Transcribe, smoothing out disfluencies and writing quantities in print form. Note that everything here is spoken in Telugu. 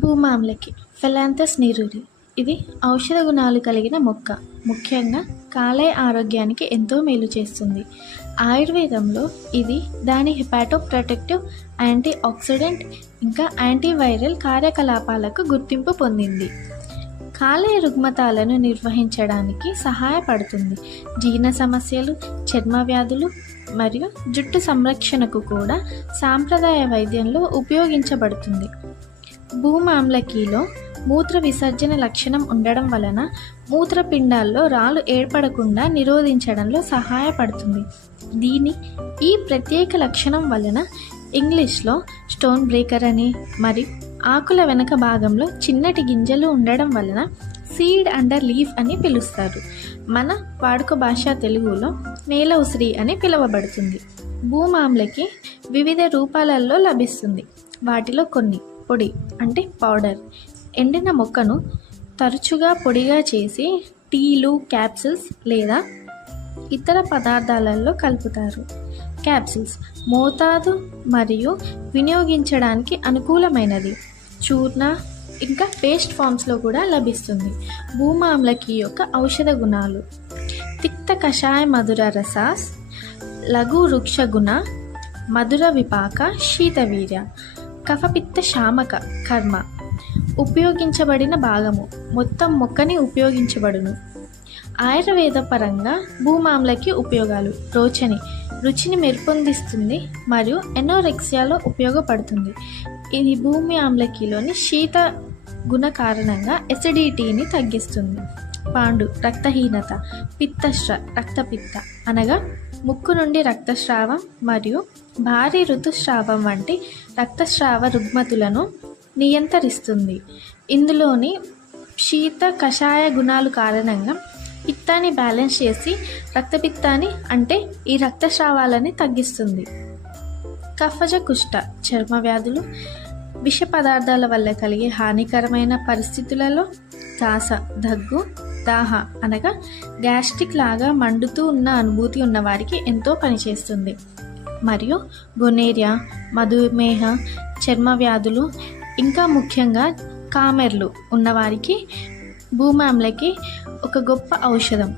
భూమామ్లకి ఫెలాంథస్ నిరూరి. ఇది ఔషధ గుణాలు కలిగిన మొక్క. ముఖ్యంగా కాలేయ ఆరోగ్యానికి ఎంతో మేలు చేస్తుంది. ఆయుర్వేదంలో ఇది దాని హెపాటో ప్రొటెక్టివ్, యాంటీ ఆక్సిడెంట్ ఇంకా యాంటీవైరల్ కార్యకలాపాలకు గుర్తింపు పొందింది. కాలేయ రుగ్మతాలను నిర్వహించడానికి సహాయపడుతుంది. జీర్ణ సమస్యలు, చర్మ వ్యాధులు మరియు జుట్టు సంరక్షణకు కూడా సాంప్రదాయ వైద్యంలో ఉపయోగించబడుతుంది. భూమామ్లకిలో మూత్ర విసర్జన లక్షణం ఉండడం వలన మూత్రపిండాల్లో రాళ్ళు ఏర్పడకుండా నిరోధించడంలో సహాయపడుతుంది. ఈ ప్రత్యేక లక్షణం వలన ఇంగ్లీష్లో స్టోన్ బ్రేకర్ అని మరియు ఆకుల వెనక భాగంలో చిన్నటి గింజలు ఉండడం వలన సీడ్ అండర్ లీఫ్ అని పిలుస్తారు. మన వాడుక భాష తెలుగులో నేల ఉసిరి అని పిలువబడుతుంది. భూమామ్లకి వివిధ రూపాలలో లభిస్తుంది. వాటిలో కొన్ని పొడి అంటే పౌడర్. ఎండిన మొక్కను తరచుగా పొడిగా చేసి టీలు, క్యాప్సిల్స్ లేదా ఇతర పదార్థాలలో కలుపుతారు. క్యాప్సిల్స్ మోతాదు మరియు వినియోగించడానికి అనుకూలమైనది. చూర్ణ ఇంకా పేస్ట్ ఫామ్స్లో కూడా లభిస్తుంది. భూమామ్లకి యొక్క ఔషధ గుణాలు: తిక్త కషాయ మధుర రసాస్, లఘు వృక్ష గుణ, మధుర విపాక, శీతవీర్య, కఫపిత్త శామక కర్మ. ఉపయోగించబడిన భాగము: మొత్తం మొక్కని ఉపయోగించబడును. ఆయుర్వేద పరంగా భూమామ్లకి ఉపయోగాలు: రుచిని మెరుపొందిస్తుంది మరియు ఎనోరెక్సియాలో ఉపయోగపడుతుంది. ఇది భూమి ఆమ్లకిలోని శీత గుణ కారణంగా ఎసిడిటీని తగ్గిస్తుంది. పాండు రక్తహీనత, రక్తపిత్త అనగా ముక్కు నుండి రక్తస్రావం మరియు భారీ ఋతుస్రావం వంటి రక్తస్రావ రుగ్మతులను నియంత్రిస్తుంది. ఇందులోని శీత కషాయ గుణాలు కారణంగా పిత్తాన్ని బ్యాలెన్స్ చేసి రక్తపిత్తాన్ని అంటే ఈ రక్తస్రావాలని తగ్గిస్తుంది. కఫజ కుష్ఠ చర్మ వ్యాధులు, విష పదార్థాల వల్ల కలిగే హానికరమైన పరిస్థితులలో కాస, దగ్గు, దాహ అనగా గ్యాస్ట్రిక్ లాగా మండుతూ ఉన్న అనుభూతి ఉన్నవారికి ఎంతో పనిచేస్తుంది. మరియు గొనేరియా, మధుమేహ, చర్మ వ్యాధులు ఇంకా ముఖ్యంగా కామెర్లు ఉన్నవారికి భూమామ్లకి ఒక గొప్ప ఔషధం.